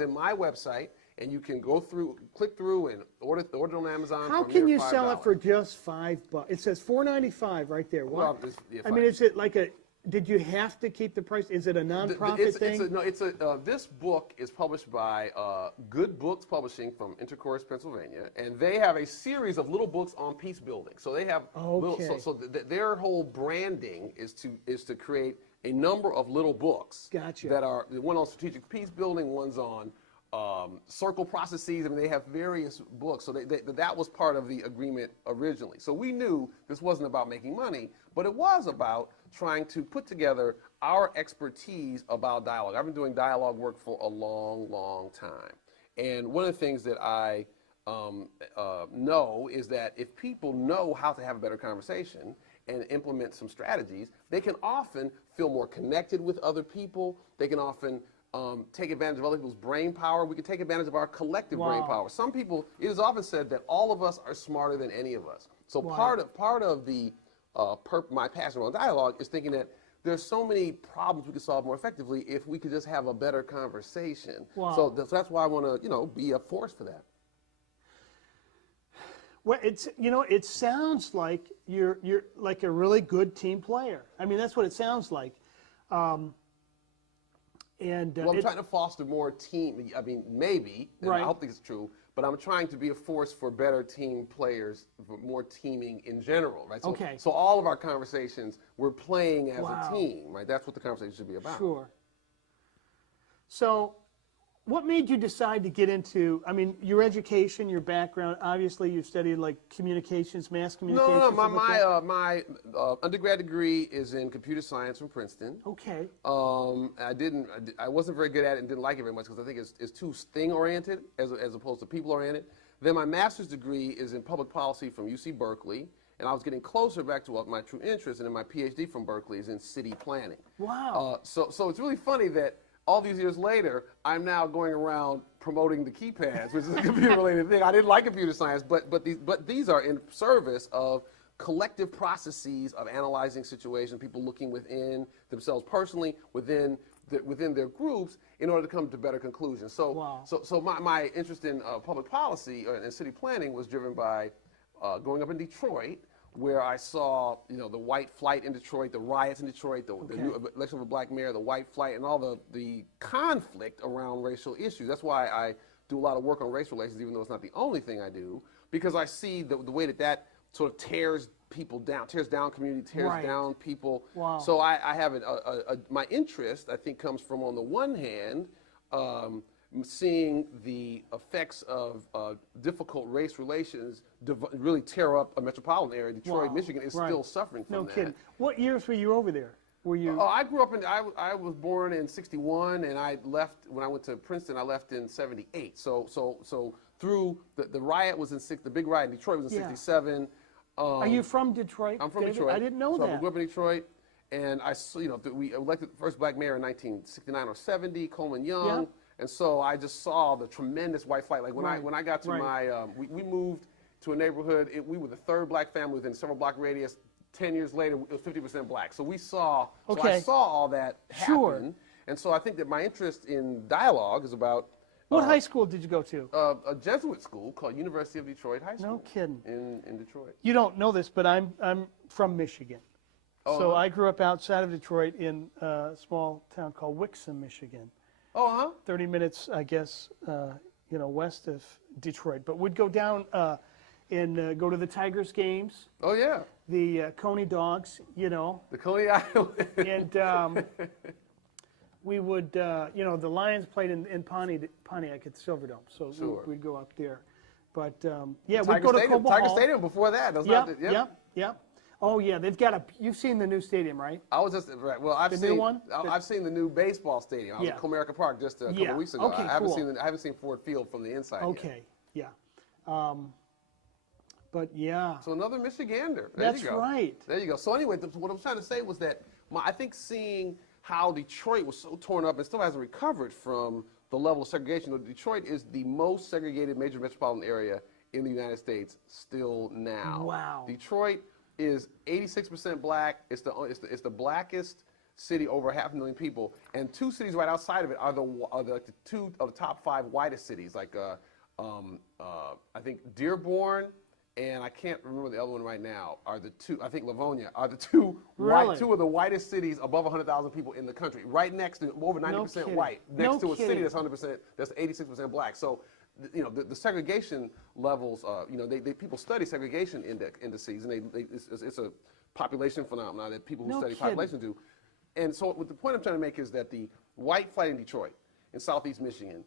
within my website, and you can go through, click through, and order it on Amazon. How can you sell it for just $5? It says $4.95 right there. What? Well, I mean, is it like a? Did you have to keep the price? Is it a nonprofit thing? This book is published by Good Books Publishing from Intercourse, Pennsylvania, and they have a series of little books on peace building. So they have their whole branding is to create a number of little books. Gotcha. That are one on strategic peace building, one's on circle processes. I mean, they have various books. So that was part of the agreement originally. So we knew this wasn't about making money, but it was about trying to put together our expertise about dialogue. I've been doing dialogue work for a long, long time. And one of the things that I know is that if people know how to have a better conversation and implement some strategies, they can often feel more connected with other people. They can often take advantage of other people's brain power. We can take advantage of our collective brain power. Some people, it is often said that all of us are smarter than any of us. So part of the my passion on dialogue is thinking that there's so many problems we could solve more effectively if we could just have a better conversation. So that's why I want to, be a force for that. Well, it sounds like you're like a really good team player. I mean, that's what it sounds like. I'm trying to foster more team. I mean, maybe. And I hope this is true. But I'm trying to be a force for better team players, for more teaming in general, right? So, so all of our conversations, we're playing as a team, right? That's what the conversation should be about. Sure. So what made you decide to get into, I mean, your education, your background, obviously you studied like communications, mass communications? No, my undergrad degree is in computer science from Princeton. Okay. I wasn't very good at it and didn't like it very much because I think it's too thing-oriented as opposed to people-oriented. Then my master's degree is in public policy from UC Berkeley, and I was getting closer back to what my true interest, and then my PhD from Berkeley is in city planning. Wow. So it's really funny that all these years later, I'm now going around promoting the keypads, which is a computer-related thing. I didn't like computer science, but these are in service of collective processes of analyzing situations, people looking within themselves personally, within their groups, in order to come to better conclusions. So my interest in public policy and city planning was driven by growing up in Detroit, where I saw, the white flight in Detroit, the riots in Detroit, the new election of a black mayor, the white flight, and all the conflict around racial issues. That's why I do a lot of work on race relations, even though it's not the only thing I do, because I see the way that sort of tears people down, tears down community, tears down people. So I have my interest, I think, comes from, on the one hand, seeing the effects of difficult race relations really tear up a metropolitan area. Detroit, Michigan is still suffering from that. No kidding. What years were you over there? Were you? I grew up I was born in '61, and I left when I went to Princeton. I left in '78. So through the riot was in the big riot in Detroit was in '67. Are you from Detroit? I'm from David? Detroit. I didn't know that. I grew up in Detroit, and we elected the first black mayor in 1969 or 70, Coleman Young. And so I just saw the tremendous white flight. Like when I got to my, we moved to a neighborhood. We were the third black family within several block radius. 10 years later, it was 50% black. So we saw, so I saw all that happen. And so I think that my interest in dialogue is about. What high school did you go to? A Jesuit school called University of Detroit High School. No kidding. In Detroit. You don't know this, but I'm from Michigan. So I grew up outside of Detroit in a small town called Wixom, Michigan. 30 minutes, I guess, west of Detroit. But we'd go down and go to the Tigers games. Oh, yeah. The Coney Dogs, The Coney Island. And we would, the Lions played in Pontiac at the Silverdome. So we'd go up there. But, we'd go to Cobo Tiger Hall. Stadium before that. Yep. Oh, yeah, they've got you've seen the new stadium, right? I was just, well, I've seen. The new one? I've seen the new baseball stadium. I was at Comerica Park just a couple weeks ago. Okay, I haven't seen Ford Field from the inside yet. But yeah. So another Michigander. That's right. There you go. So anyway, what I'm trying to say was that I think seeing how Detroit was so torn up and still hasn't recovered from the level of segregation. Detroit is the most segregated major metropolitan area in the United States still now. Wow. Detroit is 86% black. It's the blackest city over 500,000 people, and two cities right outside of it are the two of the top 5 whitest cities, like I think Dearborn, and I can't remember the other one right now, are the two, I think Livonia, are the two two of the whitest cities above 100,000 people in the country, right next to, over 90% white, next to a city that's 100%, that's 86% black. So, you know, the segregation levels, you know, people study segregation indices, and it's a population phenomenon that people who study population do. And so what the point I'm trying to make is that the white flight in Detroit, in Southeast Michigan,